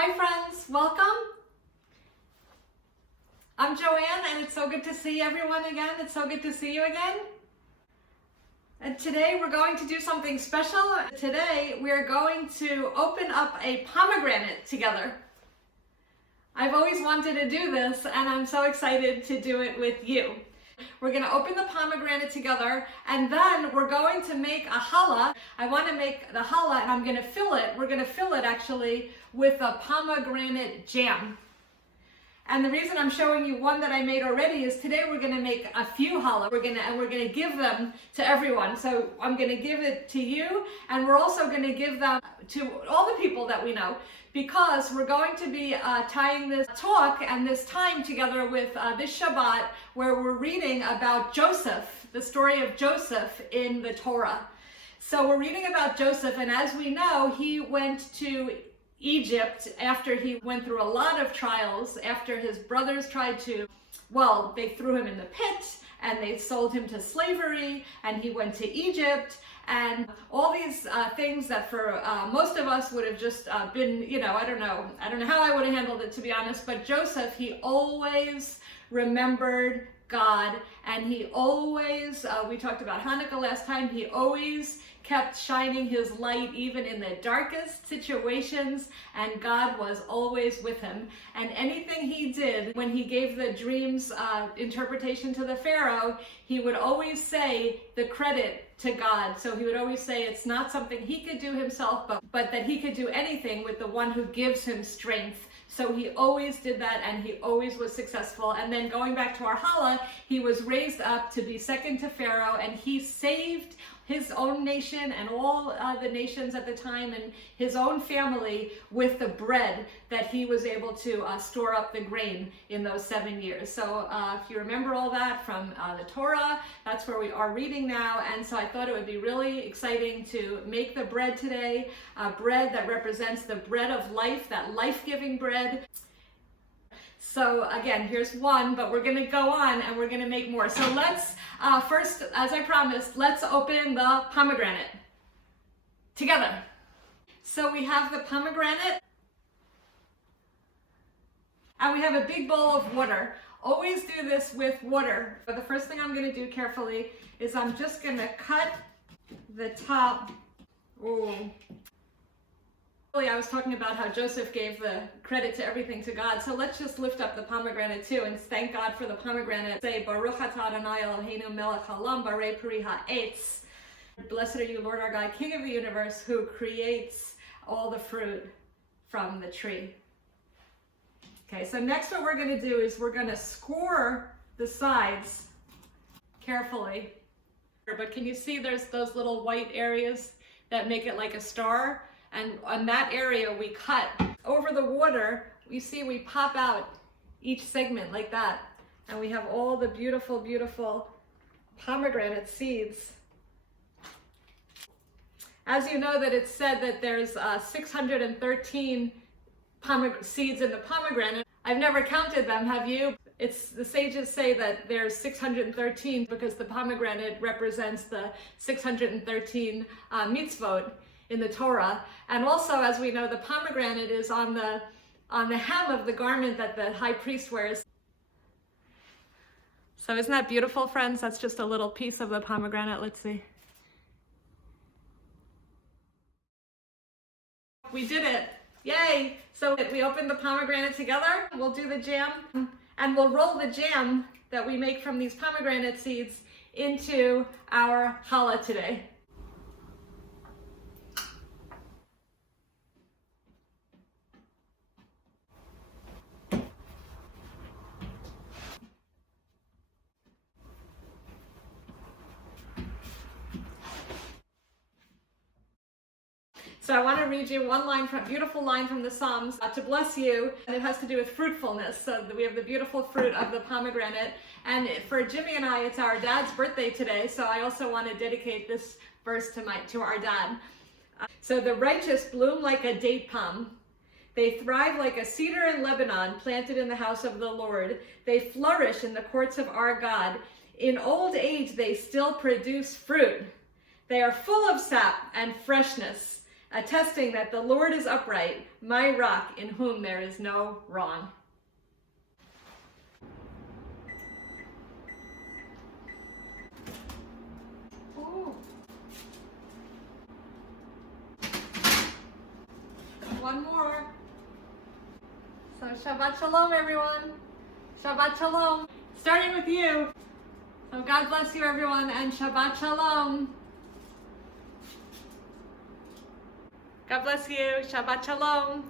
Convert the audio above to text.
Hi friends, welcome. I'm Joanne and it's so good to see everyone again. It's so good to see you again. And today we're going to do something special. Today we're going to open up a pomegranate together. I've always wanted to do this and I'm so excited to do it with you. We're going to open the pomegranate together and then we're going to make a challah. I want to make the challah and I'm going to fill it. We're going to fill it actually with a pomegranate jam. And the reason I'm showing you one that I made already is today we're going to make a few challah. We're going to give them to everyone. So I'm going to give it to you and we're also going to give them to all the people that we know, because we're going to be tying this talk and this time together with this Shabbat where we're reading about Joseph, the story of Joseph in the Torah. So we're reading about Joseph, and as we know, he went to Egypt after he went through a lot of trials, after his brothers tried to, well, they threw him in the pit and they sold him to slavery, and he went to Egypt. And all these things that for most of us would have just been, I don't know how I would have handled it, to be honest, but Joseph, he always remembered God, and he always, we talked about Hanukkah last time, he always kept shining his light even in the darkest situations, and God was always with him. And anything he did, when he gave the dream's interpretation to the Pharaoh, he would always say the credit to God. So he would always say it's not something he could do himself, but that he could do anything with the one who gives him strength. So he always did that, and he always was successful. And then going back to our challah, he was raised up to be second to Pharaoh, and he saved his own nation and all the nations at the time and his own family with the bread that he was able to store up the grain in those 7 years. So if you remember all that from the Torah, that's where we are reading now. And so I thought it would be really exciting to make the bread today, bread that represents the bread of life, that life-giving bread. So again, here's one, but we're gonna go on and we're gonna make more. So let's, first, as I promised, let's open the pomegranate together. So we have the pomegranate and we have a big bowl of water. Always do this with water. But the first thing I'm gonna do carefully is I'm just gonna cut the top. Ooh. I was talking about how Joseph gave the credit to everything to God. So let's just lift up the pomegranate too and thank God for the pomegranate. Say, Baruch atah Adonai Eloheinu melech haolam barei peri ha'etz. Blessed are you, Lord our God, King of the universe, who creates all the fruit from the tree. Okay, so next what we're going to do is we're going to score the sides carefully. But can you see there's those little white areas that make it like a star? And on that area we cut over the water. You see we pop out each segment like that, and we have all the beautiful, beautiful pomegranate seeds. As you know that it's said that there's 613 seeds in the pomegranate. I've never counted them, have you? The sages say that there's 613 because the pomegranate represents the 613 mitzvot in the Torah. And also, as we know, the pomegranate is on the hem of the garment that the high priest wears. So isn't that beautiful, friends? That's just a little piece of the pomegranate. Let's see. We did it. Yay! So we opened the pomegranate together. We'll do the jam, and we'll roll the jam that we make from these pomegranate seeds into our challah today. So I want to read you one line, beautiful line from the Psalms to bless you, and it has to do with fruitfulness. So we have the beautiful fruit of the pomegranate, and for Jimmy and I, it's our dad's birthday today, so I also want to dedicate this verse to our dad. So the righteous bloom like a date palm. They thrive like a cedar in Lebanon, planted in the house of the Lord. They flourish in the courts of our God. In old age, they still produce fruit. They are full of sap and freshness, attesting that the Lord is upright, my rock in whom there is no wrong. Ooh. One more. So Shabbat Shalom, everyone. Shabbat Shalom. Starting with you. So God bless you, everyone, and Shabbat Shalom. God bless you. Shabbat Shalom.